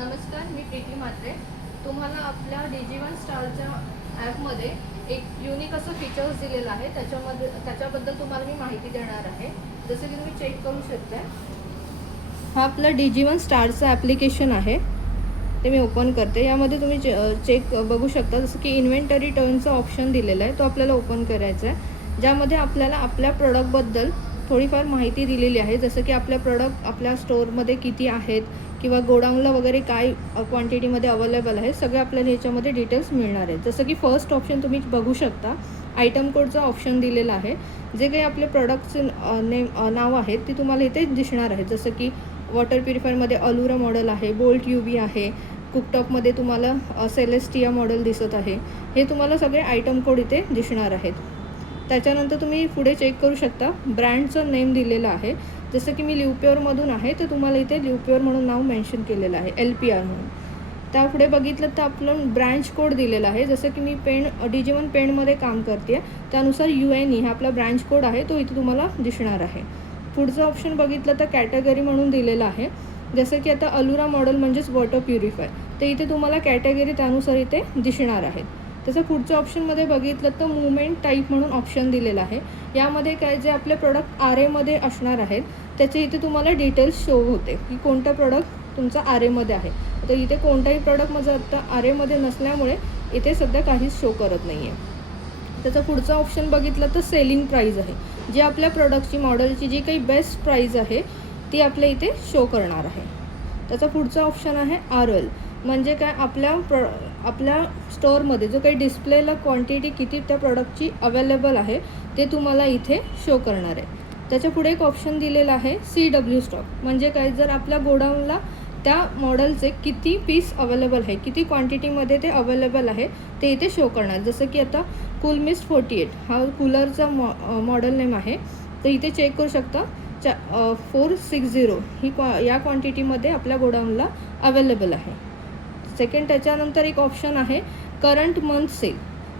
नमस्कार, मी प्रीती म्हात्रे. तुम्हाला आपल्या डिजिवन स्टारच्या ॲपमध्ये एक युनिक असं फीचर्स दिलेलं आहे. त्याच्याबद्दल तुम्हाला मी माहिती देणार आहे. जसं की तुम्ही चेक करू शकता, हा आपला डिजिवन स्टारचं ॲप्लिकेशन आहे. ते मी ओपन करते. यामध्ये तुम्ही चेक बघू शकता. जसं की इन्व्हेंटरी टर्नचा ऑप्शन दिलेला आहे, तो आपल्याला ओपन करायचा आहे. ज्यामध्ये आपल्याला आपल्या प्रोडक्टबद्दल थोडीफार माहिती दिलेली आहे. जसं की आपल्या प्रोडक्ट आपल्या स्टोअरमध्ये किती आहेत किंवा गोडाऊनला वगैरे काय क्वांटिटीमध्ये अवेलेबल आहे, सगळे आपल्याला ह्याच्यामध्ये डिटेल्स मिळणार आहेत. जसं की फर्स्ट ऑप्शन तुम्ही बघू शकता, आयटम कोडचा ऑप्शन दिलेला आहे. जे काही आपले प्रोडक्टचे नाव आहेत ते तुम्हाला इथे दिसणार आहेत. जसं की वॉटर प्युरिफायरमध्ये अलुरा मॉडेल आहे, बोल्ट UV आहे, कुकटॉपमध्ये तुम्हाला सेलेस्टिया मॉडेल दिसत आहे. हे तुम्हाला सगळे आयटम कोड इथे दिसणार आहेत. त्याच्यानंतर तुम्ही पुढे चेक करू शकता, ब्रँडचं नेम दिलेलं आहे. जसं की मी लिवप्युअरमधून आहे, तर तुम्हाला इथे लिवप्युअर म्हणून नाव मेन्शन केलेलं आहे, LPR म्हणून. त्यापुढे बघितलं तर आपलं ब्रँच कोड दिलेला आहे. जसं की मी डिजिवन पेनमध्ये काम करते आहे, त्यानुसार UNE हा आपला ब्रँच कोड आहे, तो इथे तुम्हाला दिसणार आहे. पुढचं ऑप्शन बघितलं तर कॅटेगरी म्हणून दिलेलं आहे. जसं की आता अलुरा मॉडेल म्हणजेच वॉटर प्युरिफाय, तर इथे तुम्हाला कॅटेगरी त्यानुसार इथे दिसणार आहेत. त्याचं पुढच्या ऑप्शनमध्ये बघितलं तर मुवमेंट टाईप म्हणून ऑप्शन दिलेलं आहे. यामध्ये काय जे आपले प्रोडक्ट RAमध्ये असणार आहेत, त्याचे इथे तुम्हाला डिटेल्स शो होते की कोणता प्रोडक्ट तुमचा RAमध्ये आहे. तर इथे कोणताही प्रोडक्ट माझं आत्ता RAमध्ये नसल्यामुळे इथे सध्या काहीच शो करत नाही आहे. त्याचा पुढचा ऑप्शन बघितलं तर सेलिंग प्राईज आहे. जी आपल्या प्रोडक्टची मॉडेलची जी काही बेस्ट प्राईज आहे ती आपल्या इथे शो करणार आहे. त्याचा पुढचा ऑप्शन आहे RL, म्हणजे काय आपल्या स्टोअरमध्ये जो काही डिस्प्लेला क्वांटिटी किती त्या प्रोडक्टची अवेलेबल आहे ते तुम्हाला इथे शो करणार आहे. त्याच्या पुढे एक ऑप्शन दिलेला आहे CW स्टॉक, म्हणजे काय जर आपल्या गोडाऊनला त्या मॉडेलचे किती पीस अवेलेबल आहे, किती क्वांटिटीमध्ये ते अवेलेबल आहे ते इथे शो करणार. जसं की आता कूलमिस्ट 48 हा कूलरचा मॉडेल नेम आहे, तर इथे चेक करू शकता 460 ही या क्वांटिटीमध्ये आपल्या गोडाऊनला अवेलेबल आहे. सेकंड त्याच्यानंतर एक ऑप्शन आहे करंट मंथ सेल,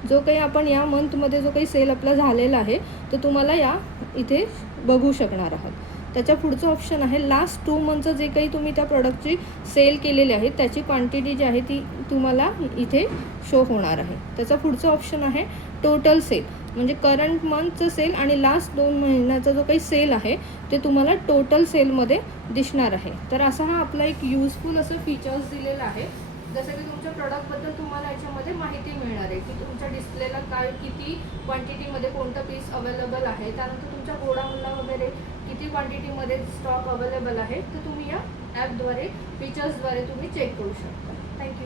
जो काही आपण या मंथमध्ये जो काही सेल आपला झालेला आहे तो तुम्हाला या इथे बघू शकणार आहात. त्याच्या पुढचं ऑप्शन आहे लास्ट 2 मंथचं जे काही तुम्ही त्या प्रोडक्टची सेल केलेली आहे त्याची क्वांटिटी जी आहे ती तुम्हाला इथे शो होणार आहे. त्याचा पुढचं ऑप्शन आहे टोटल सेल, म्हणजे करंट मंथचं सेल आणि लास्ट 2 महिन्याचा जो काही सेल आहे ते तुम्हाला टोटल सेलमध्ये दिसणार आहे. तर असा हा आपला एक युजफुल असं फीचर्स दिलेला आहे. जसं की तुमच्या प्रॉडक्टबद्दल तुम्हाला याच्यामध्ये माहिती मिळणार आहे की तुमच्या डिस्प्लेला काय किती क्वांटिटीमध्ये कोणतं पीस अवेलेबल आहे, त्यानंतर तुमच्या गोडाऊनला वगैरे किती क्वांटिटीमध्ये स्टॉक अवेलेबल आहे, तर तुम्ही या ॲपद्वारे फीचर्सद्वारे तुम्ही चेक करू शकता. थँक्यू.